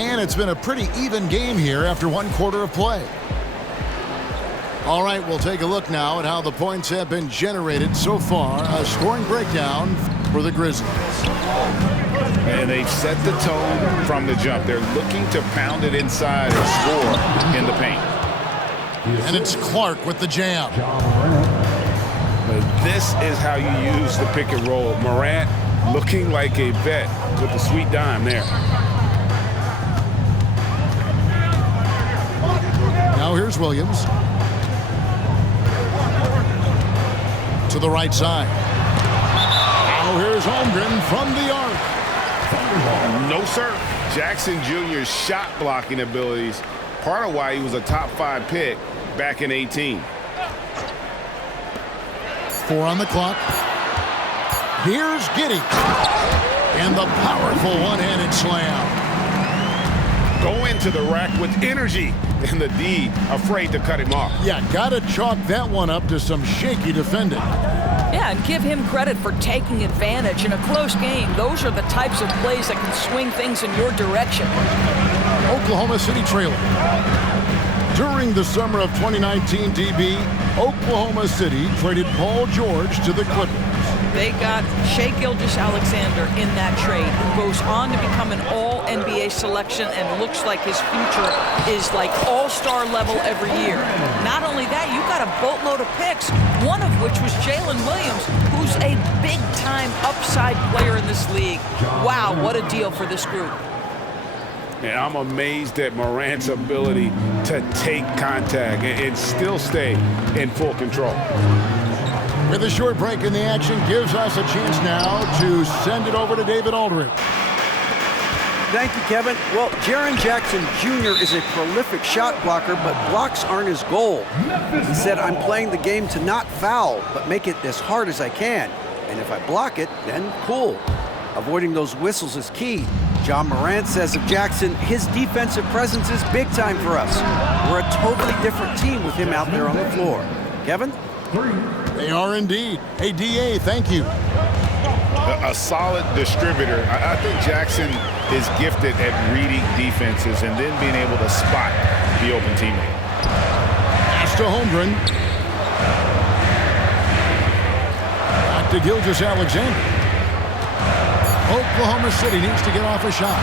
And it's been a pretty even game here after one quarter of play. All right, we'll take a look now at how the points have been generated so far. A scoring breakdown for the Grizzlies. And they've set the tone from the jump. They're looking to pound it inside and score in the paint. And it's Clark with the jam. This is how you use the pick and roll. Morant looking like a vet with the sweet dime there. Now here's Williams. To the right side. Now here's Holmgren from the arc. No, sir. Jackson Jr.'s shot blocking abilities, part of why he was a top 5 pick back in 18. 4 on the clock. Here's Giddey. And the powerful one-handed slam. Go into the rack with energy. And the D afraid to cut him off. Yeah, gotta chalk that one up to some shaky defending. Yeah, and give him credit for taking advantage in a close game. Those are the types of plays that can swing things in your direction. Oklahoma City trailing. During the summer of 2019, DB, Oklahoma City traded Paul George to the Clippers. They got Shai Gilgeous-Alexander in that trade, who goes on to become an all-NBA selection and looks like his future is like all-star level every year. Not only that, you've got a boatload of picks, one of which was Jalen Williams, who's a big-time upside player in this league. Wow, what a deal for this group. And I'm amazed at Morant's ability to take contact and still stay in full control. With a short break in the action, gives us a chance now to send it over to David Aldridge. Thank you, Kevin. Well, Jaren Jackson Jr. is a prolific shot blocker, but blocks aren't his goal. He said, I'm playing the game to not foul, but make it as hard as I can. And if I block it, then cool. Avoiding those whistles is key. John Morant says of Jackson, his defensive presence is big time for us. We're a totally different team with him out there on the floor. Kevin? They are indeed. Hey, DA, thank you. A solid distributor. I think Jackson is gifted at reading defenses and then being able to spot the open teammate. Pass to Holmgren. Back to Gilgeous-Alexander. Oklahoma City needs to get off a shot.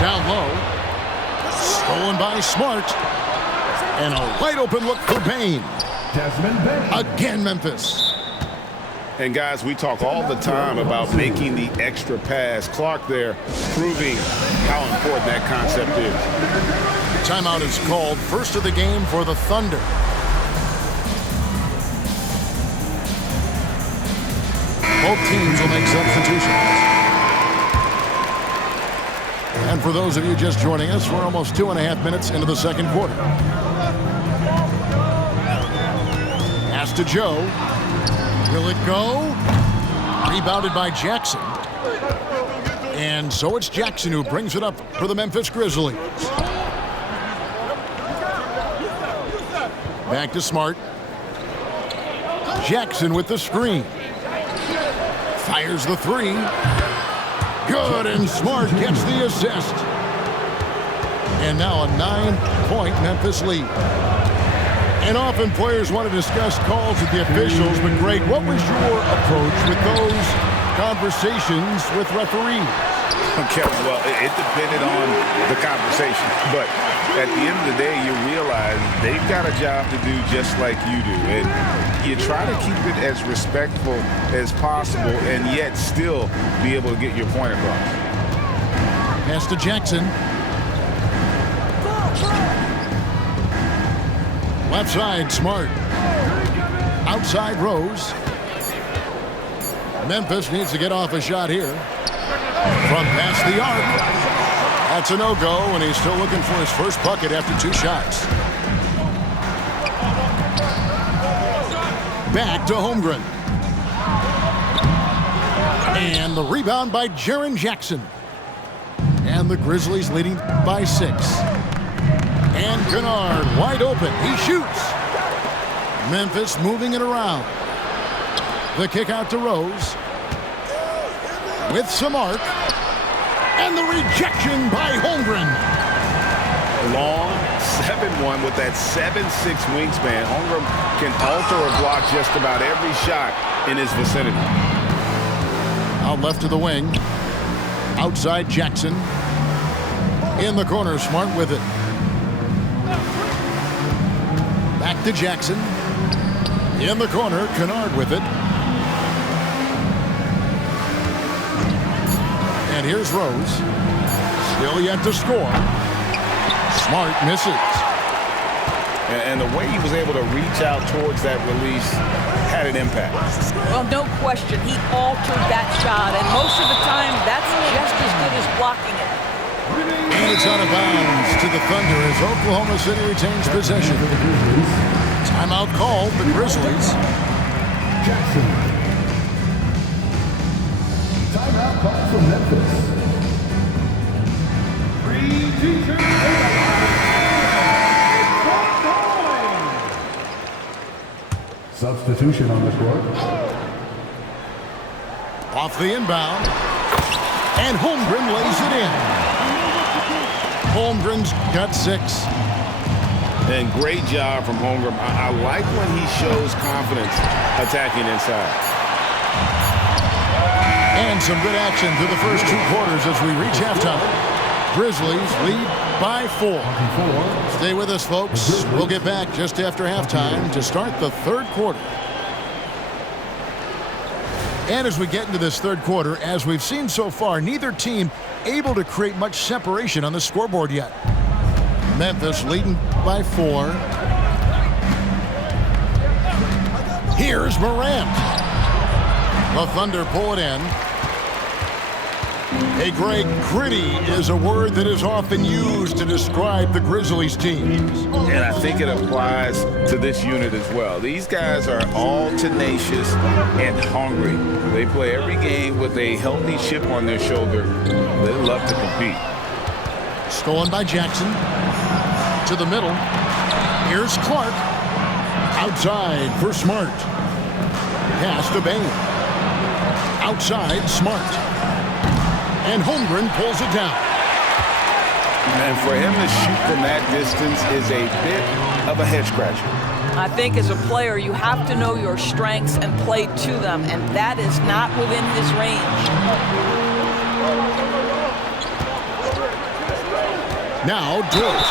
Down low. Stolen by Smart. And a wide open look for Payne. Again, Memphis. And guys, we talk all the time about making the extra pass. Clark there proving how important that concept is. Timeout is called. First of the game for the Thunder. Both teams will make substitutions. And for those of you just joining us, we're almost 2.5 minutes into the second quarter. Pass to Joe. Will it go? Rebounded by Jackson. And so it's Jackson who brings it up for the Memphis Grizzlies. Back to Smart. Jackson with the screen. Fires the three. Good, and Smart gets the assist. And now a 9-point Memphis lead. And often players want to discuss calls with the officials, but Greg, what was your approach with those conversations with referees? Okay, well, it depended on the conversation, but at the end of the day, you realize they've got a job to do just like you do, and you try to keep it as respectful as possible and yet still be able to get your point across. Pass to Jackson. Left side, Smart. Outside, Rose. Memphis needs to get off a shot here. From past the arc. That's a no-go, and he's still looking for his first bucket after 2 shots. Back to Holmgren. And the rebound by Jaren Jackson. And the Grizzlies leading by 6. And Kennard wide open. He shoots. Memphis moving it around. The kick out to Rose. With some arc. And the rejection by Holmgren. Long 7'1" with that 7'6" wingspan. Holmgren can alter or block just about every shot in his vicinity. Out left to the wing. Outside Jackson. In the corner, Smart with it. Back to Jackson. In the corner, Kennard with it. And here's Rose. Still yet to score. Smart misses. And the way he was able to reach out towards that release had an impact. Well, no question. He altered that shot, and most of the time, that's just as good as blocking it. And it's out of bounds to the Thunder as Oklahoma City retains possession. Timeout called, the Grizzlies. Jackson. Timeout called from Memphis. Substitution on the court. Off the inbound. And Holmgren lays it in. Holmgren's got 6. And great job from Holmgren. I like when he shows confidence attacking inside. And some good action through the first 2 quarters as we reach halftime. Grizzlies lead by 4. Stay with us, folks. We'll get back just after halftime to start the 3rd quarter. And as we get into this 3rd quarter, as we've seen so far, neither team able to create much separation on the scoreboard yet. Memphis leading by 4. Here's Morant. The Thunder pull it in. Hey, Greg, gritty is a word that is often used to describe the Grizzlies team. And I think it applies to this unit as well. These guys are all tenacious and hungry. They play every game with a healthy chip on their shoulder. They love to compete. Stolen by Jackson. To the middle. Here's Clark. Outside for Smart. Pass to Bain. Outside, Smart. And Holmgren pulls it down. And for him to shoot from that distance is a bit of a head scratcher. I think as a player, you have to know your strengths and play to them, and that is not within his range. Now, Dort.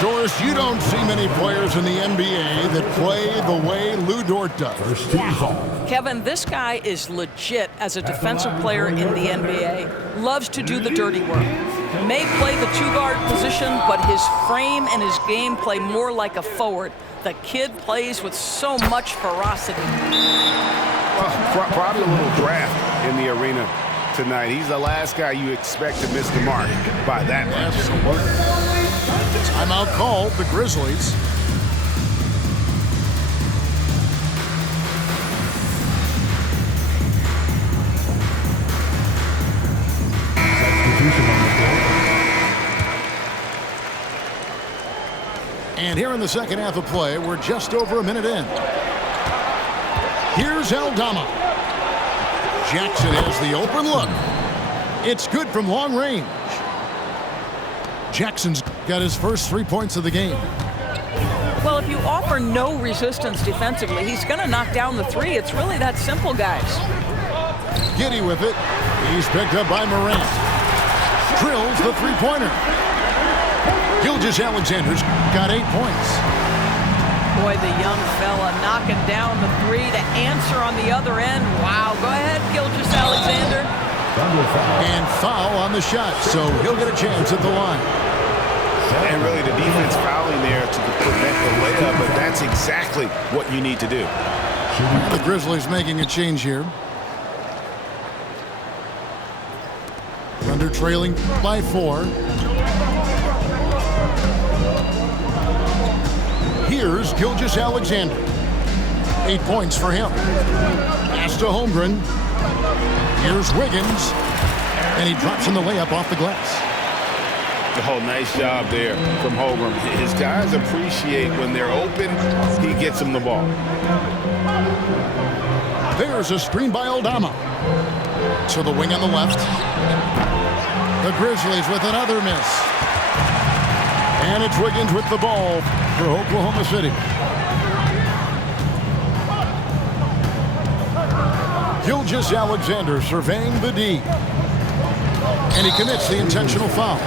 Doris, you don't see many players in the NBA that play the way Lou Dort does. Kevin, this guy is legit as a defensive player in the NBA. Loves to do the dirty work. May play the 2-guard position, but his frame and his game play more like a forward. The kid plays with so much ferocity. Well, probably a little draft in the arena tonight. He's the last guy you expect to miss the mark by that much. Timeout called, the Grizzlies. And here in the second half of play, we're just over a minute in. Here's Aldama. Jackson has the open look. It's good from long range. Jackson's got his first 3 points of the game. Well, if you offer no resistance defensively, he's going to knock down the 3. It's really that simple, guys. Giddy with it. He's picked up by Morant. Drills the 3-pointer. Gilgeous-Alexander's got 8 points. Boy, the young fella knocking down the 3 to answer on the other end. Wow, go ahead, Gilgeous-Alexander. And foul on the shot, so he'll get a chance at the line. And really the defense fouling there to prevent the layup, but that's exactly what you need to do. The Grizzlies making a change here. Thunder trailing by 4. Here's Gilgeous-Alexander. 8 points for him. Pass to Holmgren. Here's Wiggins. And he drops in the layup off the glass. Oh, nice job there from Holmgren. His guys appreciate when they're open, he gets them the ball. There's a screen by Aldama. To the wing on the left. The Grizzlies with another miss. And it's Wiggins with the ball for Oklahoma City. Gilgeous-Alexander surveying the D. And he commits the intentional foul.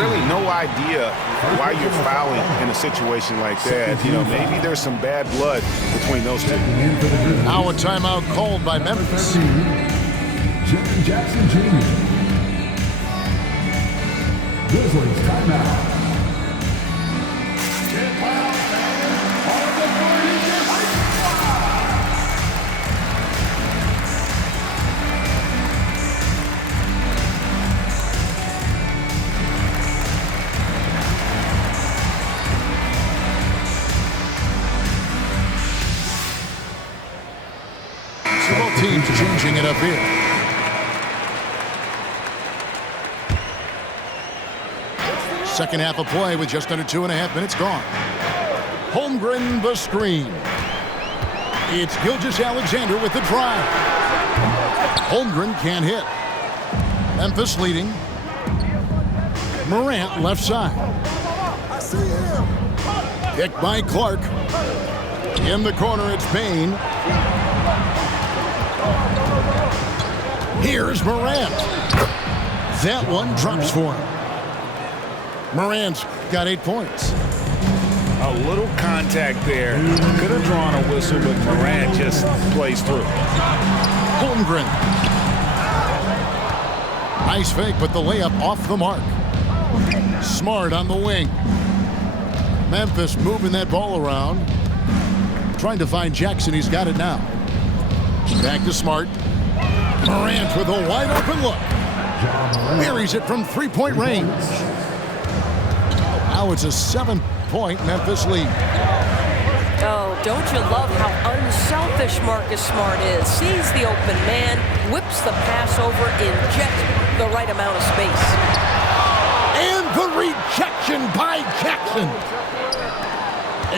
Really no idea why you're fouling in a situation like that. You know, maybe there's some bad blood between those two. Now a timeout called by Memphis. Jaren Jackson Jr. Grizzlies timeout. So both teams changing it up here. Second half of play with just under 2.5 minutes gone. Holmgren the screen. It's Gilgeous-Alexander with the drive. Holmgren can't hit. Memphis leading. Morant left side. Picked by Clark. In the corner, it's Bain. Here's Morant. That one drops for him. Morant's got 8 points. A little contact there. Could have drawn a whistle, but Morant just plays through. Holmgren. Nice fake, but the layup off the mark. Smart on the wing. Memphis moving that ball around. Trying to find Jackson. He's got it now. Back to Smart. Morant with a wide open look. Buries it from 3-point range. Now it's a 7-point Memphis lead. Oh, don't you love how unselfish Marcus Smart is? Sees the open man, whips the pass over in just the right amount of space. And the rejection by Jackson.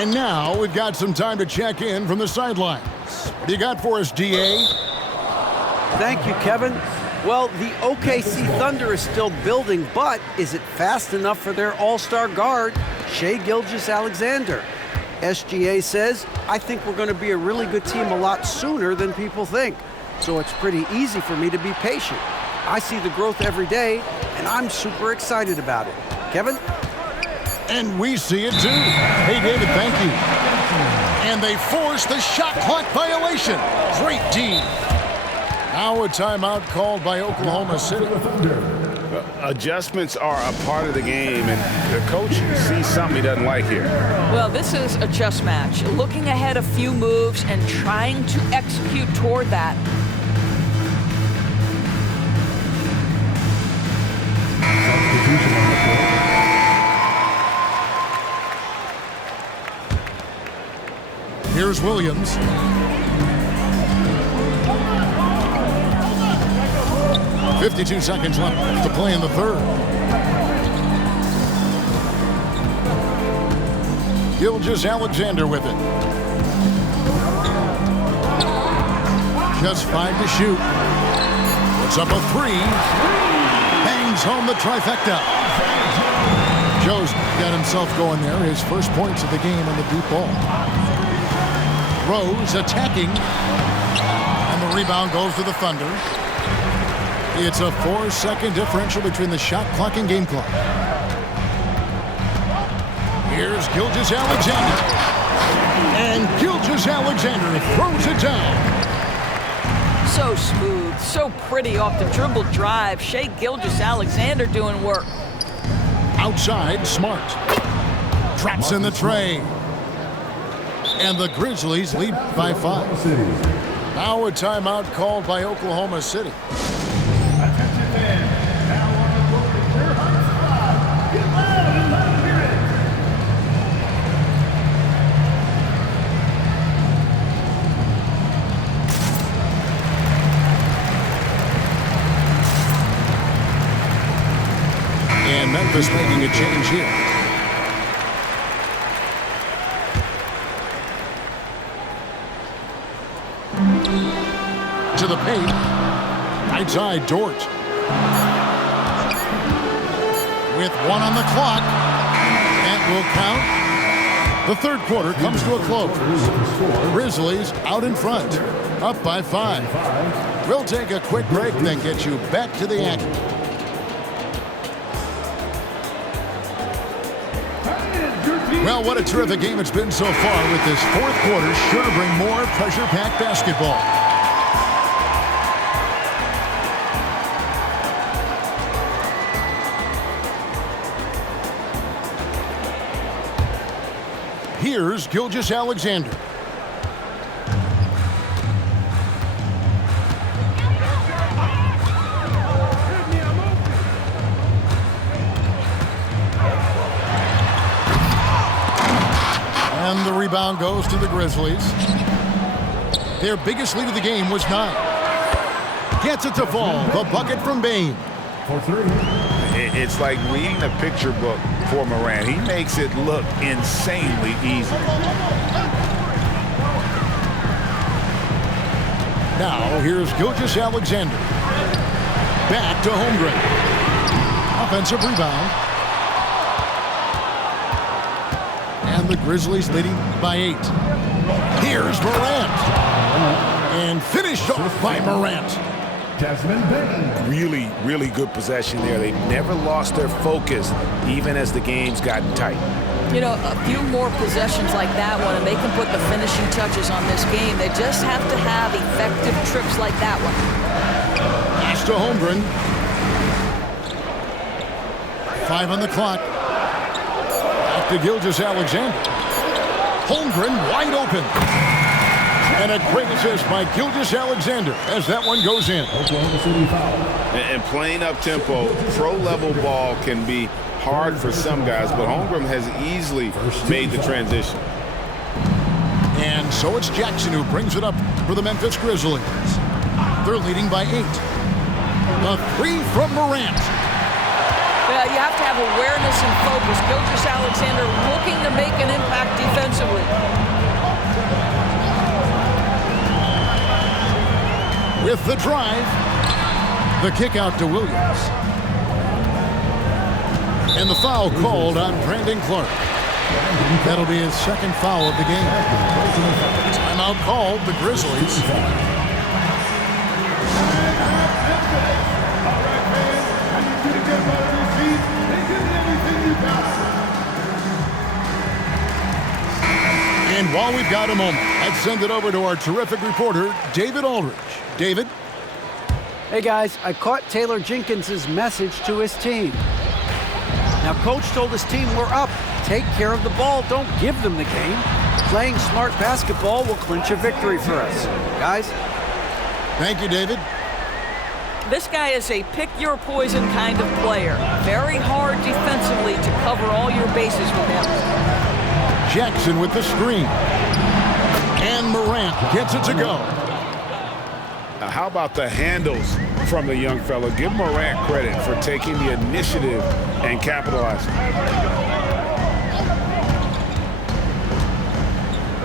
And now we've got some time to check in from the sidelines. What do you got for us, DA? Thank you, Kevin. Well, the OKC Thunder is still building, but is it fast enough for their all-star guard, Shai Gilgeous-Alexander? SGA says, I think we're going to be a really good team a lot sooner than people think. So it's pretty easy for me to be patient. I see the growth every day, and I'm super excited about it. Kevin? And we see it too. Hey, David, thank you. And they force the shot clock violation. Great D. Now a timeout called by Oklahoma City. Adjustments are a part of the game, and the coach sees something he doesn't like here. Well, this is a chess match. Looking ahead a few moves and trying to execute toward that. Substitution on the court. Here's Williams. .52 seconds left to play in the third. Gilgeous-Alexander with it. Just 5 to shoot. Puts up a 3. Bangs home the trifecta. Joe's got himself going there. His first points of the game on the deep ball. Rose attacking. And the rebound goes to the Thunder. It's a 4-second differential between the shot clock and game clock. Here's Gilgeous-Alexander. And Gilgeous-Alexander throws it down. So smooth, so pretty off the dribble drive. Shai Gilgeous-Alexander doing work. Outside, Smart. Drops in the tray. And the Grizzlies lead by 5. Now a timeout called by Oklahoma City. And Memphis making a change here. To the paint. Right side, Dort. With 1 on the clock. That will count. The third quarter comes to a close. Grizzlies out in front. Up by 5. We'll take a quick break, then get you back to the action. Well, what a terrific game it's been so far, with this fourth quarter sure to bring more pressure-packed basketball. Here's Gilgeous-Alexander. And the rebound goes to the Grizzlies. Their biggest lead of the game was 9. Gets it to fall. The bucket from Bane. For 3. It's like reading a picture book for Morant. He makes it look insanely easy. Now, here's Gilgeous-Alexander. Back to Holmgren. Offensive rebound. And the Grizzlies leading by 8. Here's Morant. And finished off by Morant. Really, really good possession there. They've never lost their focus, even as the game's gotten tight. You know, a few more possessions like that one, and they can put the finishing touches on this game. They just have to have effective trips like that one. Pass to Holmgren. 5 on the clock. Back to Gilgeous-Alexander. Holmgren wide open. And a great assist by Gilgeous-Alexander as that one goes in. And playing up-tempo, pro-level ball can be hard for some guys, but Holmgren has easily made the transition. And so it's Jackson who brings it up for the Memphis Grizzlies. They're leading by 8. A 3 from Morant. Yeah, you have to have awareness and focus. Gilgeous-Alexander looking to make an impact defensively. With the drive, the kick out to Williams. And the foul called on Brandon Clark. That'll be his second foul of the game. Timeout called, the Grizzlies. And while we've got a moment, let's send it over to our terrific reporter, David Aldridge. David? Hey guys, I caught Taylor Jenkins' message to his team. Now, coach told his team, we're up. Take care of the ball. Don't give them the game. Playing smart basketball will clinch a victory for us. Guys? Thank you, David. This guy is a pick-your-poison kind of player. Very hard defensively to cover all your bases with him. Jackson with the screen. And Morant gets it to go. Now, how about the handles from the young fella? Give Morant credit for taking the initiative and capitalizing.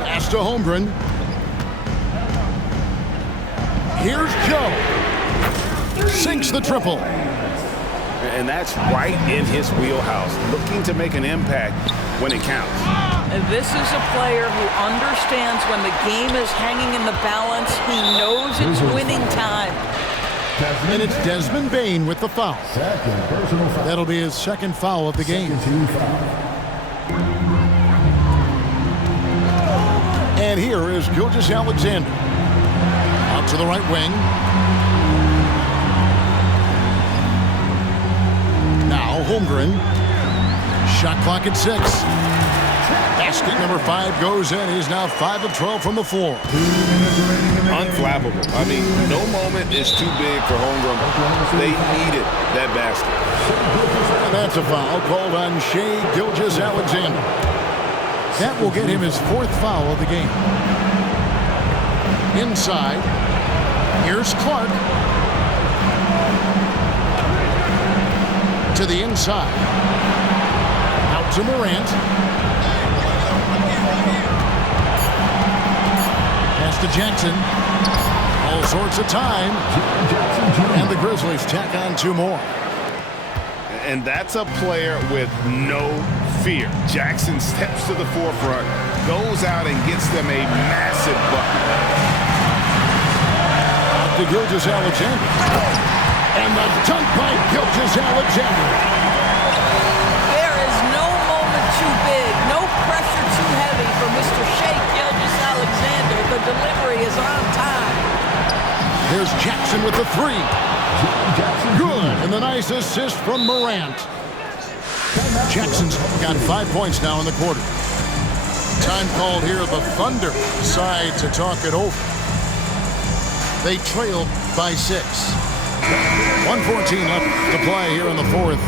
Pass to Holmgren. Here's Joe. Sinks the triple. And that's right in his wheelhouse, looking to make an impact when it counts. And this is a player who understands when the game is hanging in the balance. He knows it's winning time. And it's Desmond Bane with the foul. That'll be his second foul of the game. And here is Gilgeous-Alexander. Out to the right wing. Now Holmgren. Shot clock at 6. Basket number 5 goes in. He's now 5 of 12 from the floor. Unflappable. I mean, no moment is too big for Holmgren. They needed that basket. And that's a foul called on Shai Gilgeous-Alexander. That will get him his 4th foul of the game. Inside. Here's Clark. To the inside. Out to Morant. Pass to Jackson. All sorts of time. And the Grizzlies tack on 2 more. And that's a player with no fear. Jackson steps to the forefront, goes out and gets them a massive bucket. To Gilgeous-Alexander. And the dunk by Gilgeous-Alexander. There is no moment too big, no pressure too heavy for Mr. Shea Gilgeous-Alexander. The delivery is on time. Here's Jackson with the 3. Good, and the nice assist from Morant. Jackson's got 5 points now in the quarter. Time called here. The Thunder decide to talk it over. They trail by 6. 1:14 left to play here in the 4th.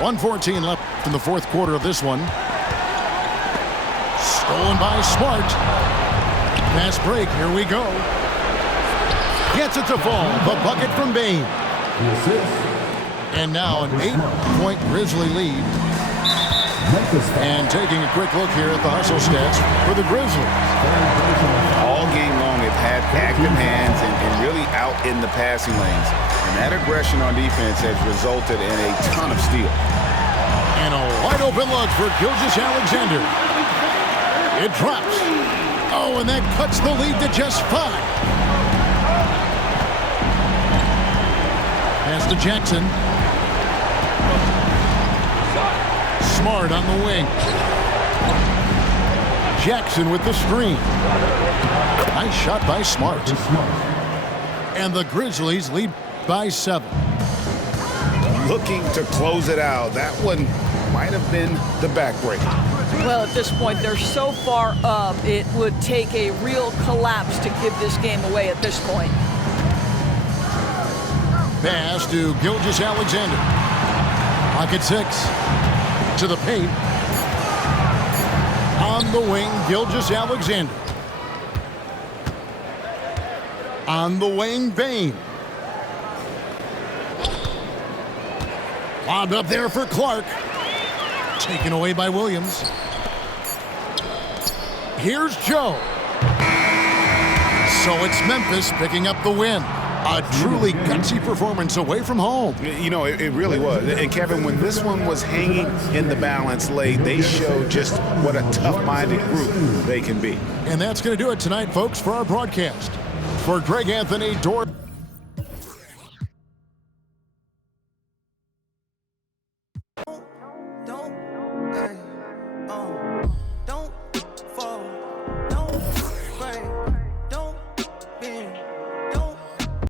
.114 left in the 4th quarter of this one. Stolen by Smart. Fast break. Here we go. Gets it to fall. The bucket from Bane. And now an 8-point Grizzly lead. And taking a quick look here at the hustle stats for the Grizzlies. All game long, they've had active hands and really out in the passing lanes. And that aggression on defense has resulted in a ton of steals. And a wide open look for Gilgeous-Alexander. It drops. Oh, and that cuts the lead to just 5. Pass to Jackson. Smart on the wing. Jackson with the screen. Nice shot by Smart. And the Grizzlies lead by 7. Looking to close it out. That one might have been the backbreaker. Well, at this point, they're so far up, it would take a real collapse to give this game away at this point. Pass to Gilgeous-Alexander. Pocket 6. To the paint. On the wing, Gilgeous-Alexander. On the wing, Bane. Lobbed up there for Clark. Taken away by Williams. Here's Joe. So it's Memphis picking up the win. A truly gutsy performance away from home. You know, it really was. And Kevin, when this one was hanging in the balance late, they showed just what a tough-minded group they can be. And that's going to do it tonight, folks, for our broadcast. For Greg Anthony,